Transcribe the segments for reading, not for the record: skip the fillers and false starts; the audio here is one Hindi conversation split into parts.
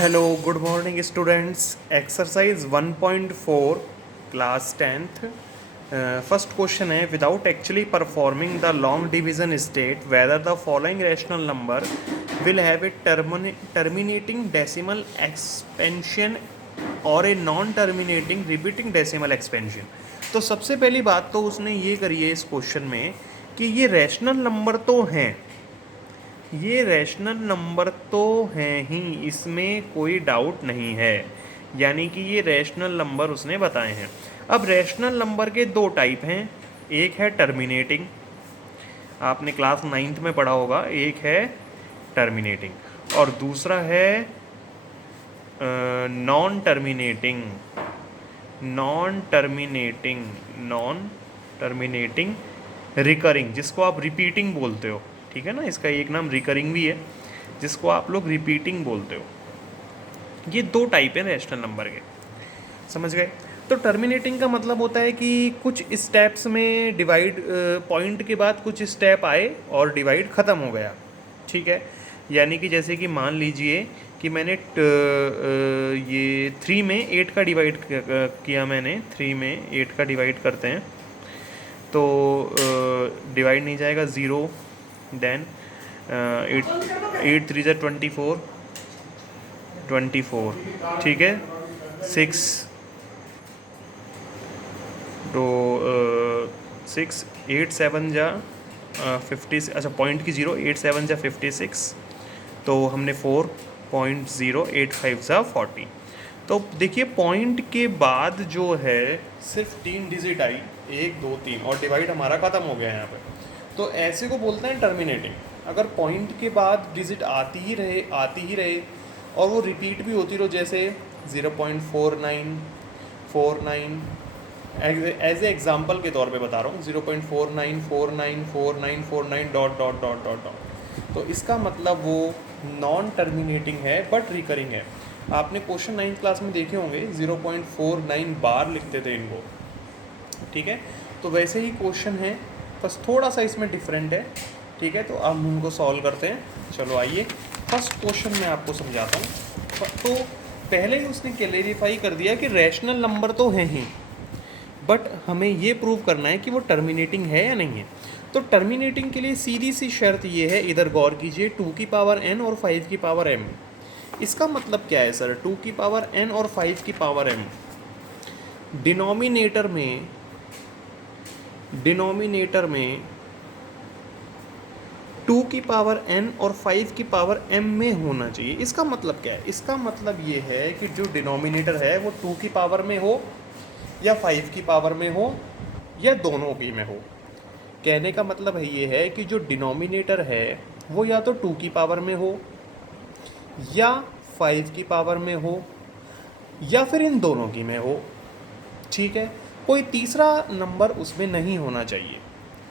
Hello good morning students. Exercise 1.4 class 10th। First question है, without actually performing the long division state whether the following rational number will have a terminating decimal expansion और a non terminating repeating decimal expansion. तो सबसे पहली बात तो उसने ये करी है इस क्वेश्चन में कि ये रैशनल नंबर तो हैं, ये रैशनल नंबर तो हैं ही, इसमें कोई डाउट नहीं है। यानी कि ये रैशनल नंबर उसने बताए हैं। अब रैशनल नंबर के दो टाइप हैं, एक है टर्मिनेटिंग, आपने क्लास 9th में पढ़ा होगा, एक है टर्मिनेटिंग और दूसरा है non terminating. Non terminating recurring, जिसको आप रिपीटिंग बोलते हो, ठीक है ना। इसका एक नाम रिकरिंग भी है, जिसको आप लोग रिपीटिंग बोलते हो। ये दो टाइप है रैशनल नंबर के, समझ गए। तो टर्मिनेटिंग का मतलब होता है कि कुछ स्टेप्स में डिवाइड, पॉइंट के बाद कुछ स्टेप आए और डिवाइड ख़त्म हो गया, ठीक है। यानी कि जैसे कि मान लीजिए कि मैंने ये 3 में 8 का डिवाइड किया, मैंने 3 में 8 का डिवाइड करते हैं तो डिवाइड नहीं जाएगा, ज़ीरो, देन 8 3 ज़ा 24, ठीक है। 6 तो 6 8 7 जा 50, अच्छा पॉइंट की 0, 8 7 जा 56, तो हमने 4.085 ज़ा 40। तो देखिए पॉइंट के बाद जो है सिर्फ 3 डिजिट आई, 1 2 3, और डिवाइड हमारा ख़त्म हो गया यहाँ पे। तो ऐसे को बोलते हैं टर्मिनेटिंग। अगर पॉइंट के बाद डिजिट आती ही रहे और वो रिपीट भी होती रहो, जैसे 0.4949, एज ए एग्जाम्पल के तौर पे बता रहा हूँ, 0.49494949 dot dot dot dot dot, तो इसका मतलब वो नॉन टर्मिनेटिंग है बट रिकरिंग है। आपने क्वेश्चन 9th क्लास में देखे होंगे 0.49 बार लिखते थे इनको, ठीक है। तो वैसे ही क्वेश्चन है, बस थोड़ा सा इसमें डिफरेंट है, ठीक है। तो अब हम उनको सॉल्व करते हैं। चलो आइए, फर्स्ट क्वेश्चन मैं आपको समझाता हूँ। तो पहले ही उसने क्लैरिफाई कर दिया कि रैशनल नंबर तो हैं ही, बट हमें ये प्रूव करना है कि वो टर्मिनेटिंग है या नहीं है। तो टर्मिनेटिंग के लिए सीधी सी शर्त ये है, इधर गौर कीजिए, 2 की पावर n और 5 की पावर m। इसका मतलब क्या है सर, 2 की पावर n और 5 की पावर m डिनोमिनेटर में 2 की पावर n और 5 की पावर m में होना चाहिए। इसका मतलब क्या है, इसका मतलब ये है कि जो डिनोमिनेटर है वो 2 की पावर में हो या 5 की पावर में हो या दोनों की में हो। कहने का मतलब है ये है कि जो डिनोमिनेटर है वो या तो 2 की पावर में हो या 5 की पावर में हो या फिर इन दोनों की में हो, ठीक है। कोई तीसरा नंबर उसमें नहीं होना चाहिए।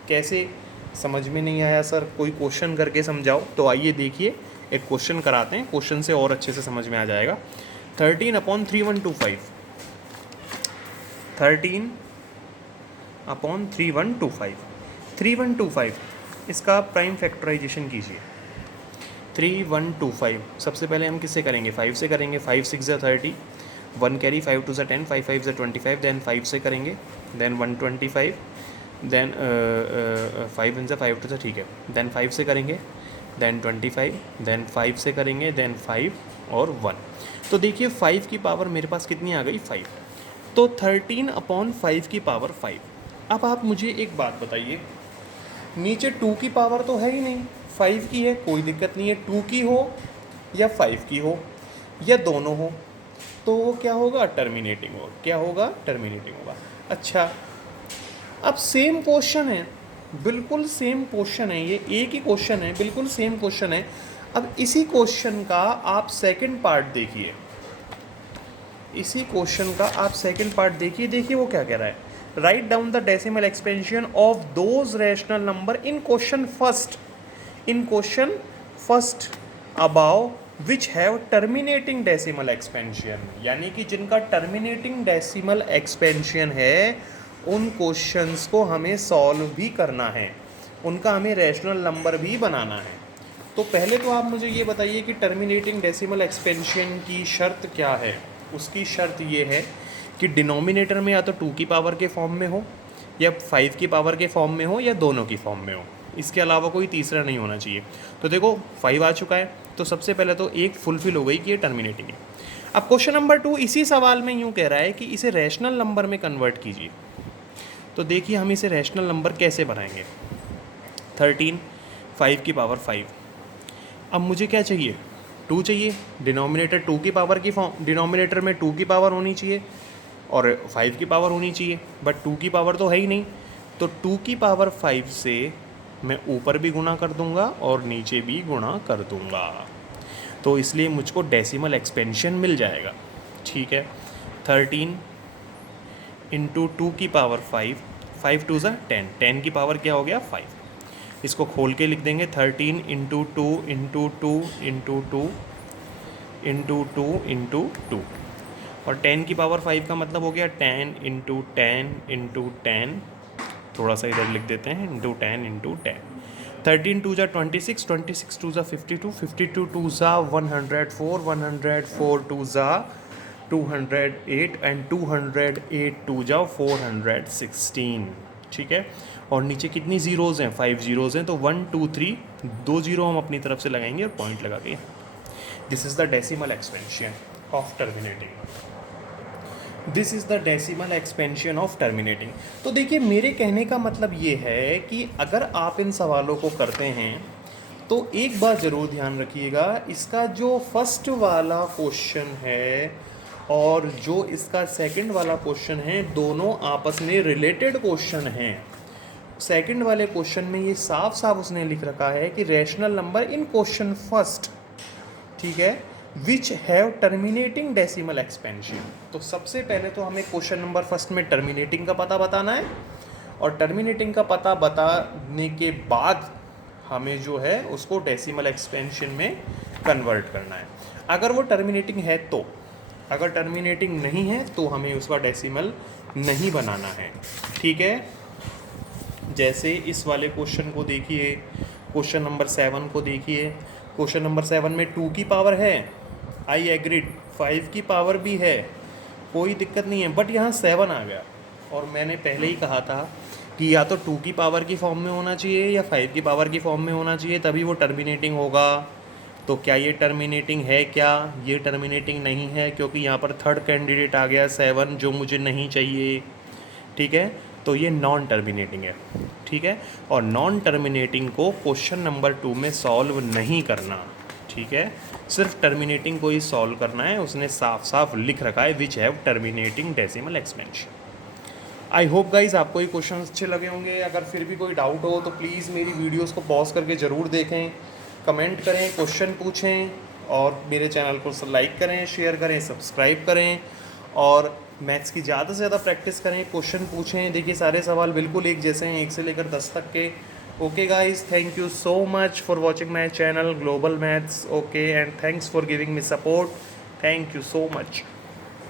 कैसे, समझ में नहीं आया सर, कोई क्वेश्चन करके समझाओ। तो आइए देखिए, एक क्वेश्चन कराते हैं, क्वेश्चन से और अच्छे से समझ में आ जाएगा। 13/3125, 13/3125 इसका प्राइम फैक्टराइजेशन कीजिए। 3125 सबसे पहले हम किससे करेंगे, 5 से करेंगे। 5 6 ज़ा 30, 1 कैरी, 5 2 ज़ा 10, 5 5 ज़ा 25, देन 5 से करेंगे, देन 125, देन 5 1 ज़ा 5 2 ज़ा, ठीक है, देन 5 से करेंगे, देन 25, देन 5 से करेंगे, देन 5 और 1। तो देखिए 5 की पावर मेरे पास कितनी आ गई, 5। तो 13/5 की पावर 5। अब आप मुझे एक बात बताइए, नीचे 2 की पावर तो है ही नहीं, 5 की है, कोई दिक्कत नहीं है, 2 की हो या 5 की हो या दोनों हो, तो वो क्या होगा, टर्मिनेटिंग होगा। क्या होगा, टर्मिनेटिंग होगा। अच्छा, अब सेम क्वेश्चन है, बिल्कुल सेम क्वेश्चन है, ये एक ही क्वेश्चन है, बिल्कुल सेम क्वेश्चन है। अब इसी क्वेश्चन का आप सेकंड पार्ट देखिए, इसी क्वेश्चन का आप सेकंड पार्ट देखिए। देखिए वो क्या कह रहा है, write down the decimal expansion of those rational number in question first above which have terminating decimal expansion. यानी कि जिनका टर्मिनेटिंग डेसिमल एक्सपेंशन है उन क्वेश्चंस को हमें सॉल्व भी करना है, उनका हमें रैशनल नंबर भी बनाना है। तो पहले तो आप मुझे ये बताइए कि टर्मिनेटिंग डेसिमल एक्सपेंशन की शर्त क्या है। उसकी शर्त ये है कि डिनोमिनेटर में या तो 2 की पावर के फॉर्म में हो, या 5 की पावर के फॉर्म में हो, या दोनों की फॉर्म में हो। इसके अलावा कोई तीसरा नहीं होना चाहिए। तो देखो 5 आ चुका है, तो सबसे पहले तो एक फुलफिल हो गई कि ये टर्मिनेटिंग है। अब क्वेश्चन नंबर 2 इसी सवाल में यूँ कह रहा है कि इसे रैशनल नंबर में कन्वर्ट कीजिए। तो देखिए हम इसे रैशनल नंबर कैसे बनाएंगे। 13 5 की पावर 5। अब मुझे क्या चाहिए, 2 चाहिए। डिनोमिनेटर 2 की पावर की फॉर्म, डिनोमिनेटर में 2 की पावर होनी चाहिए और 5 की पावर होनी चाहिए, बट 2 की पावर तो है ही नहीं। तो 2 की पावर 5 से मैं ऊपर भी गुणा कर दूंगा और नीचे भी गुणा कर दूंगा, तो इसलिए मुझको डेसिमल एक्सपेंशन मिल जाएगा। ठीक है, 13 इंटू 2 की पावर 5, 5 2 ज़ा 10, 10 की पावर क्या हो गया 5। इसको खोल के लिख देंगे 13 into 2 into 2 into 2 into 2 into 2, और 10 की पावर 5 का मतलब हो गया 10 इंटू 10 इंटू 10, थोड़ा सा इधर लिख देते हैं, इंटू 10 इंटू 10। 13 2 ज़ा 26, 26 2 ज़ा 52, 52 2 ज़ा 104, 104 2 ज़ा 208 एंड 208 2 ज़ा 416। ठीक है, और नीचे कितनी ज़ीरोज़ हैं, 5 ज़ीरोज़ हैं, तो 1 2 3 2 ज़ीरो हम अपनी तरफ से लगाएंगे और पॉइंट लगा के। This is the decimal expansion of terminating. This is the decimal expansion of terminating. तो देखिए मेरे कहने का मतलब ये है कि अगर आप इन सवालों को करते हैं तो एक बात ज़रूर ध्यान रखिएगा, इसका जो फर्स्ट वाला क्वेश्चन है और जो इसका सेकंड वाला क्वेश्चन है, दोनों आपस में रिलेटेड क्वेश्चन हैं। सेकंड वाले क्वेश्चन में ये साफ साफ उसने लिख रखा है कि rational number in question first, ठीक है, which have terminating decimal expansion. तो सबसे पहले तो हमें क्वेश्चन नंबर फर्स्ट में टर्मिनेटिंग का पता बताना है, और टर्मिनेटिंग का पता बताने के बाद हमें जो है उसको डेसिमल एक्सपेंशन में कन्वर्ट करना है। अगर वो टर्मिनेटिंग है तो, अगर टर्मिनेटिंग नहीं है तो हमें उसका डेसिमल नहीं बनाना है। ठीक है, जैसे इस वाले क्वेश्चन को देखिए, क्वेश्चन नंबर 7 को देखिए। क्वेश्चन नंबर 7 में 2 की पावर है, आई एग्रीड, 5 की पावर भी है, कोई दिक्कत नहीं है, बट यहाँ 7 आ गया। और मैंने पहले ही कहा था कि या तो 2 की पावर की फॉर्म में होना चाहिए या 5 की पावर की फॉर्म में होना चाहिए, तभी वो टर्मिनेटिंग होगा। तो क्या ये टर्मिनेटिंग है? क्या ये टर्मिनेटिंग नहीं है, क्योंकि यहाँ पर थर्ड कैंडिडेट आ गया 7 जो मुझे नहीं चाहिए। ठीक है, तो ये नॉन टर्मिनेटिंग है। ठीक है, और नॉन टर्मिनेटिंग को क्वेश्चन नंबर 2 में सॉल्व नहीं करना। ठीक है, सिर्फ टर्मिनेटिंग को ही सॉल्व करना है। उसने साफ साफ लिख रखा है which have terminating decimal expansion. I hope guys आपको ये क्वेश्चन अच्छे लगे होंगे। अगर फिर भी कोई डाउट हो तो प्लीज़ मेरी वीडियोस को पॉज करके ज़रूर देखें, कमेंट करें, क्वेश्चन पूछें, और मेरे चैनल को लाइक करें, शेयर करें, सब्सक्राइब करें, और मैथ्स की ज़्यादा से ज़्यादा प्रैक्टिस करें, क्वेश्चन पूछें। देखिए सारे सवाल बिल्कुल एक जैसे हैं, 1 से लेकर 10 तक के। Okay guys, thank you so much for watching my channel global maths. Okay, and thanks for giving me support. Thank you so much.